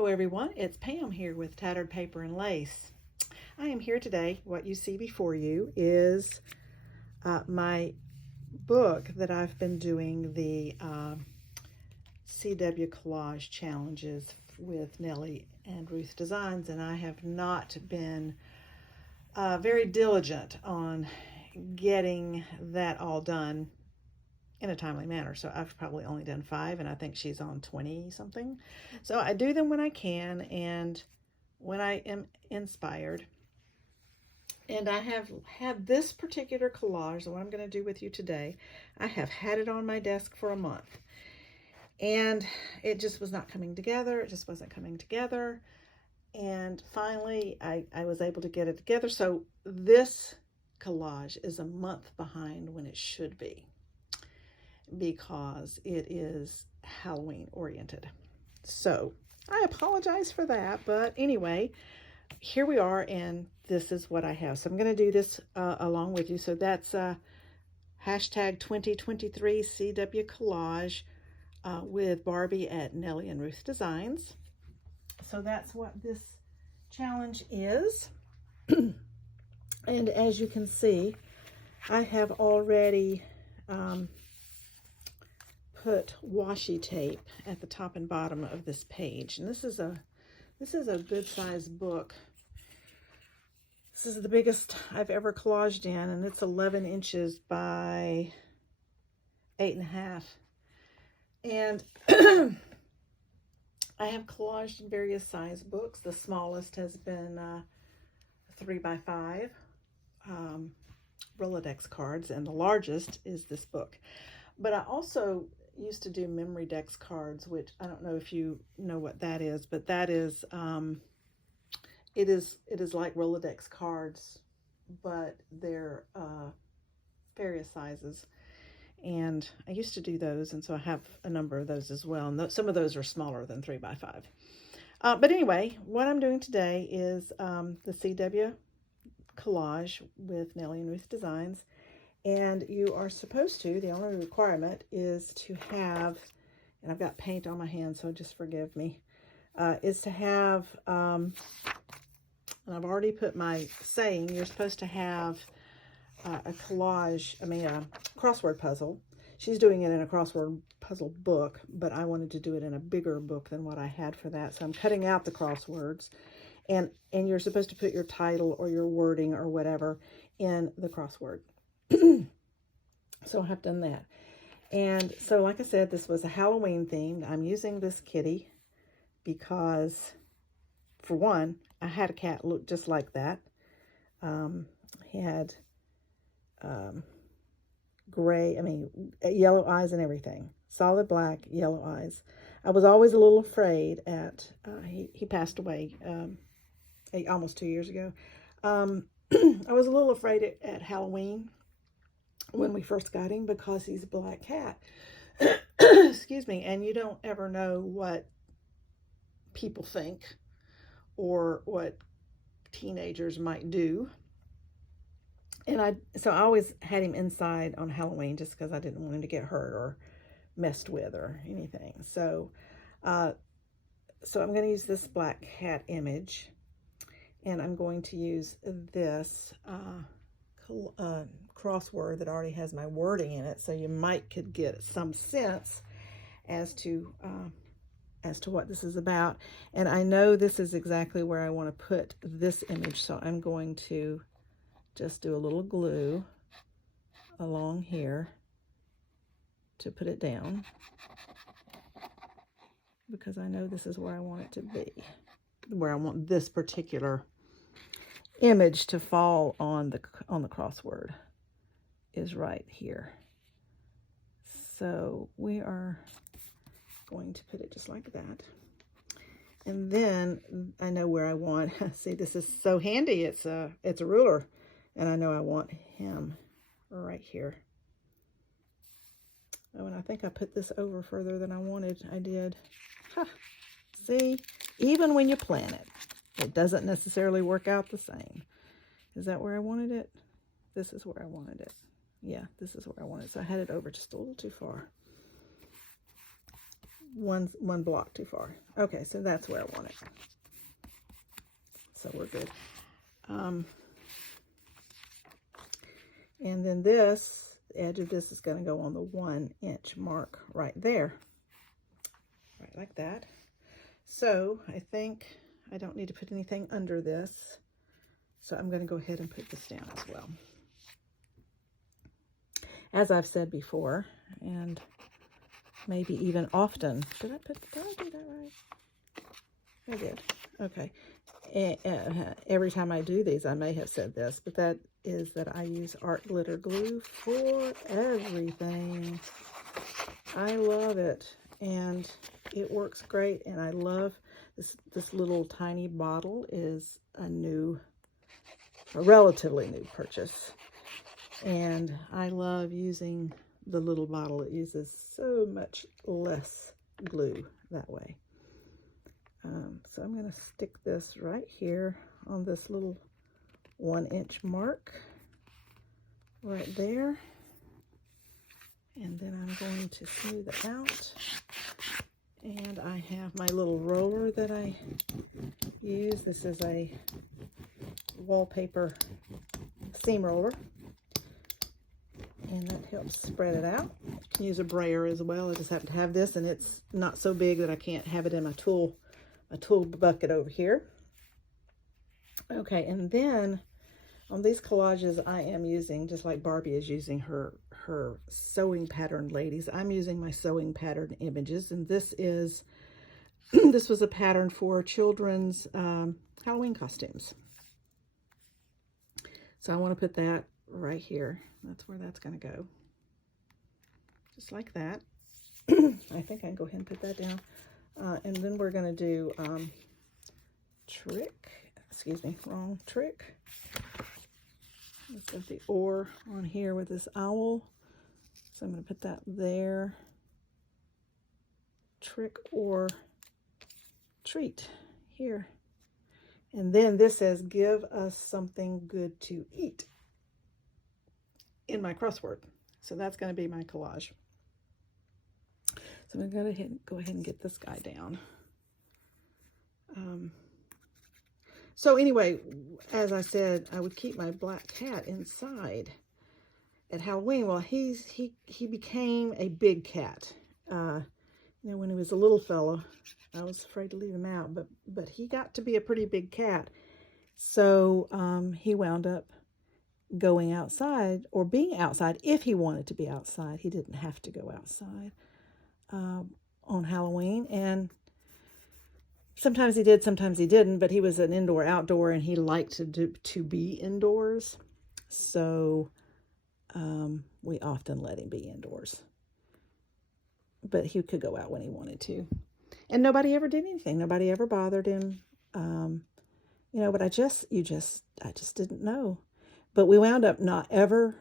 Hello everyone, it's Pam here with Tattered Paper and Lace. I am here today. What you see before you is my book that I've been doing the CW collage challenges with Nellie and Ruth Designs, and I have not been very diligent on getting that all done in a timely manner. So I've probably only done 5, and I think she's on 20 something. So I do them when I can and when I am inspired. And I have had this particular collage, what I'm going to do with you today. I have had it on my desk for a month, and it just was not coming together. It just wasn't coming together. And finally, I was able to get it together. So this collage is a month behind when it should be, because it is Halloween oriented. So I apologize for that, but anyway, here we are, and this is what I have. So I'm going to do this along with you. So that's hashtag 2023 CW collage with Barbie at Nellie and Ruth Designs. So that's what this challenge is. And as you can see, I have already put washi tape at the top and bottom of this page, and this is a good sized book. This is the biggest I've ever collaged in, and it's 11 inches by 8.5. And I have collaged in various size books. The smallest has been 3 by 5 Rolodex cards, and the largest is this book. But I also used to do memory dex cards, which I don't know if you know what that is, but that is it is like Rolodex cards, but they're various sizes, and I used to do those, and so I have a number of those as well, and some of those are smaller than 3 by 5. But anyway, what I'm doing today is the CW collage with Nellie and Ruth Designs. And you are supposed to, the only requirement is to have, and I've got paint on my hand, so just forgive me, is to have, and I've already put my saying, you're supposed to have a collage, a crossword puzzle. She's doing it in a crossword puzzle book, but I wanted to do it in a bigger book than what I had for that. So I'm cutting out the crosswords, and you're supposed to put your title or your wording or whatever in the crossword. So I have done that. And so, like I said, this was a Halloween themed. I'm using this kitty because, for one, I had a cat look just like that. He had yellow eyes and everything. Solid black, yellow eyes. I was always a little afraid he passed away almost 2 years ago. I was a little afraid at Halloween when we first got him, because he's a black cat. Excuse me. And you don't ever know what people think or what teenagers might do. And so I always had him inside on Halloween just because I didn't want him to get hurt or messed with or anything. So I'm going to use this black cat image, and I'm going to use this crossword that already has my wording in it, so you could get some sense as to what this is about. And I know this is exactly where I want to put this image, so I'm going to just do a little glue along here to put it down, because I know this is where I want it to be, where I want this particular image to fall on the crossword is right here. So we are going to put it just like that. And then I know where I want, see, this is so handy. It's a ruler, and I know I want him right here. Oh, and I think I put this over further than I wanted. I did. Ha. See, even when you plan it, it doesn't necessarily work out the same. Is that where I wanted it? This is where I wanted it. Yeah, this is where I wanted it. So I had it over just a little too far. one block too far. Okay, so that's where I want it. So we're good. And then this, the edge of this is going to go on the 1-inch mark right there. Right like that. So I think I don't need to put anything under this. So I'm going to go ahead and put this down as well. As I've said before, and maybe even often. Did I do that right? I did. Okay. Every time I do these, I may have said this, but that is that I use art glitter glue for everything. I love it, and it works great, and I love this little tiny bottle is a relatively new purchase, and I love using the little bottle. It uses so much less glue that way. So I'm going to stick this right here on this little 1-inch mark right there. And then I'm going to smooth it out. And I have my little roller that I use. This is a wallpaper seam roller. And that helps spread it out. You can use a brayer as well. I just happen to have this, and it's not so big that I can't have it in my tool bucket over here. Okay, and then on these collages, I am using, just like Barbie is using her sewing pattern ladies, I'm using my sewing pattern images, and this is this was a pattern for children's Halloween costumes. So I want to put that right here. That's where that's going to go. Just like that. I think I can go ahead and put that down. And then we're going to do wrong trick. Let's put the or on here with this owl. So I'm going to put that there. Trick or treat here. And then this says, give us something good to eat in my crossword. So that's going to be my collage. So I'm going to go ahead and get this guy down. So anyway, as I said, I would keep my black cat inside at Halloween. Well, he became a big cat. You know, when he was a little fella, I was afraid to leave him out, but he got to be a pretty big cat. So he wound up going outside, or being outside if he wanted to be outside. He didn't have to go outside on Halloween, and sometimes he did, sometimes he didn't, but he was an indoor-outdoor, and he liked to be indoors, so we often let him be indoors. But he could go out when he wanted to, and nobody ever did anything. Nobody ever bothered him, you know. But I just didn't know. But we wound up not ever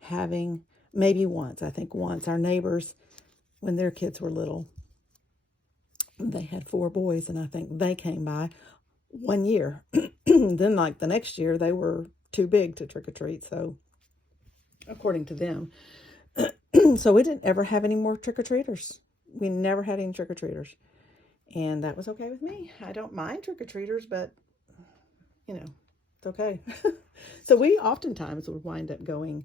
having, maybe once, I think once, our neighbors, when their kids were little, they had 4 boys, and I think they came by one year. Then like the next year, they were too big to trick-or-treat, so according to them. So we didn't ever have any more trick-or-treaters. We never had any trick-or-treaters. And that was okay with me. I don't mind trick-or-treaters, but, you know, it's okay. So we oftentimes would wind up going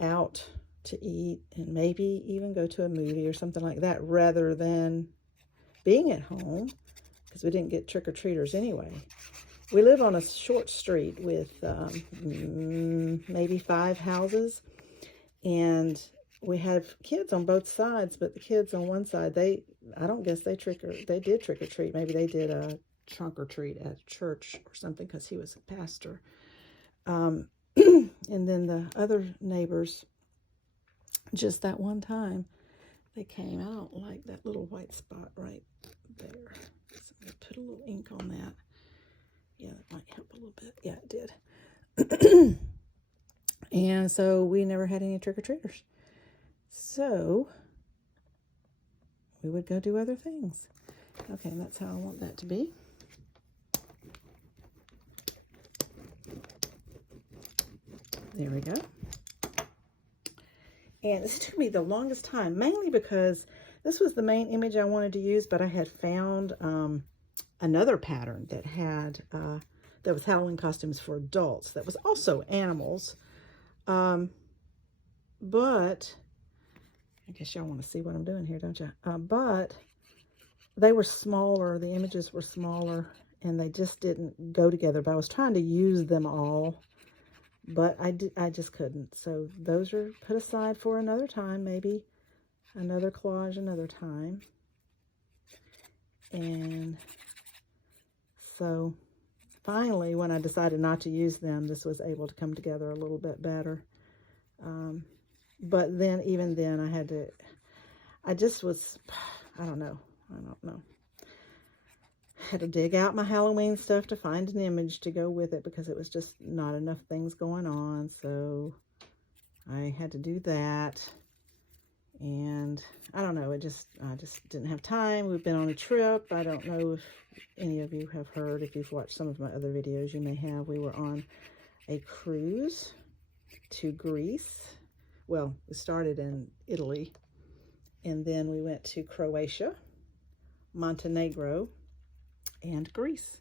out to eat and maybe even go to a movie or something like that rather than being at home, because we didn't get trick-or-treaters anyway. We live on a short street with maybe 5 houses, and we have kids on both sides, but the kids on one side, I don't guess they did trick-or-treat. Maybe they did a trunk-or-treat at church or something, because he was a pastor. And then the other neighbors, just that one time, they came. I don't like that little white spot right there. So I'm going to put a little ink on that. Yeah, that might help a little bit. Yeah, it did. And so we never had any trick-or-treaters. So we would go do other things. Okay, and that's how I want that to be. There we go. And this took me the longest time, mainly because this was the main image I wanted to use, but I had found another pattern that had, that was Halloween costumes for adults. That was also animals. But I guess y'all want to see what I'm doing here, don't you? But they were smaller. The images were smaller, and they just didn't go together. But I was trying to use them all, but I just couldn't. So those are put aside for another time, maybe another collage another time. And so finally, when I decided not to use them, this was able to come together a little bit better. But then, even then, I had to, I just was, I don't know. I had to dig out my Halloween stuff to find an image to go with it because it was just not enough things going on. So I had to do that. And I don't know, I just didn't have time. We've been on a trip. I don't know if any of you have heard. If you've watched some of my other videos, you may have. We were on a cruise to Greece. Well, we started in Italy, and then we went to Croatia, Montenegro, and Greece.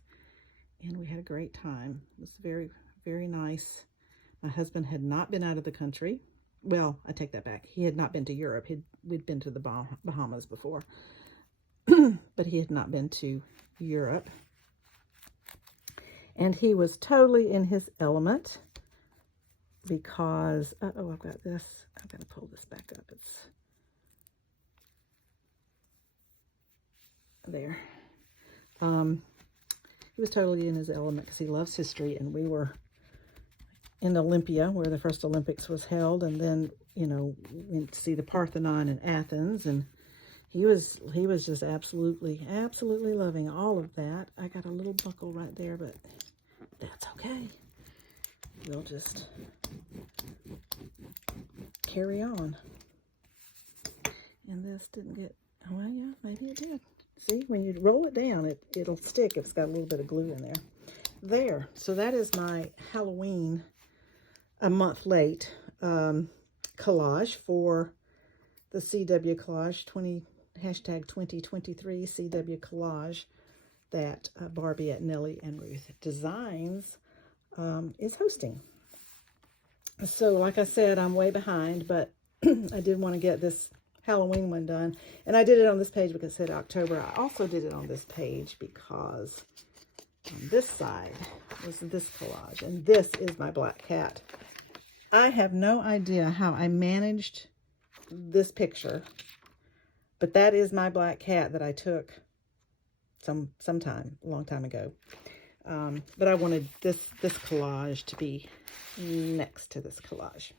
And we had a great time. It was very, very nice. My husband had not been out of the country. Well, I take that back. He had not been to Europe. We'd been to the Bahamas before, but he had not been to Europe. And he was totally in his element because, uh-oh, I've got this. I've got to pull this back up. It's there. He was totally in his element because he loves history, and we were in Olympia, where the first Olympics was held, and then, you know, went to see the Parthenon in Athens, and he was just absolutely loving all of that. I got a little buckle right there, but that's okay. We'll just carry on. And this didn't get, well, yeah, maybe it did. See, when you roll it down, it'll stick if it's got a little bit of glue in there. There, so that is my Halloween a month late collage for the CW collage, hashtag 2023 CW collage that Barbie at Nellie and Ruth Designs is hosting. So like I said, I'm way behind, but I did want to get this Halloween one done. And I did it on this page because it said October. I also did it on this page because on this side was this collage. And this is my black cat. I have no idea how I managed this picture, but that is my black cat that I took sometime, a long time ago. But I wanted this collage to be next to this collage.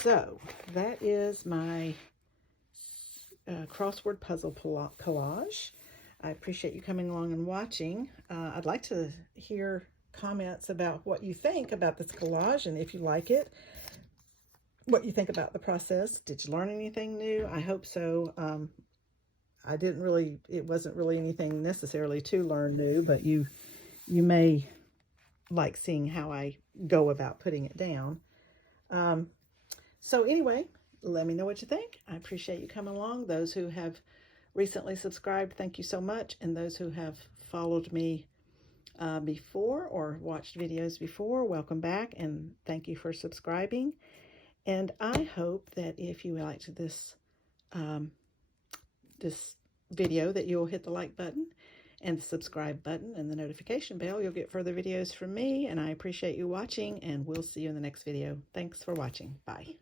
So that is my crossword puzzle collage. I appreciate you coming along and watching. I'd like to hear comments about what you think about this collage, and if you like it, what you think about the process. Did you learn anything new? I hope so. It wasn't really anything necessarily to learn new, but you may like seeing how I go about putting it down. So anyway, let me know what you think. I appreciate you coming along. Those who have recently subscribed, thank you so much. And those who have followed me before or watched videos before, welcome back, and thank you for subscribing. And I hope that if you liked this this video, that you'll hit the like button and the subscribe button and the notification bell. You'll get further videos from me, and I appreciate you watching, and we'll see you in the next video. Thanks for watching. Bye.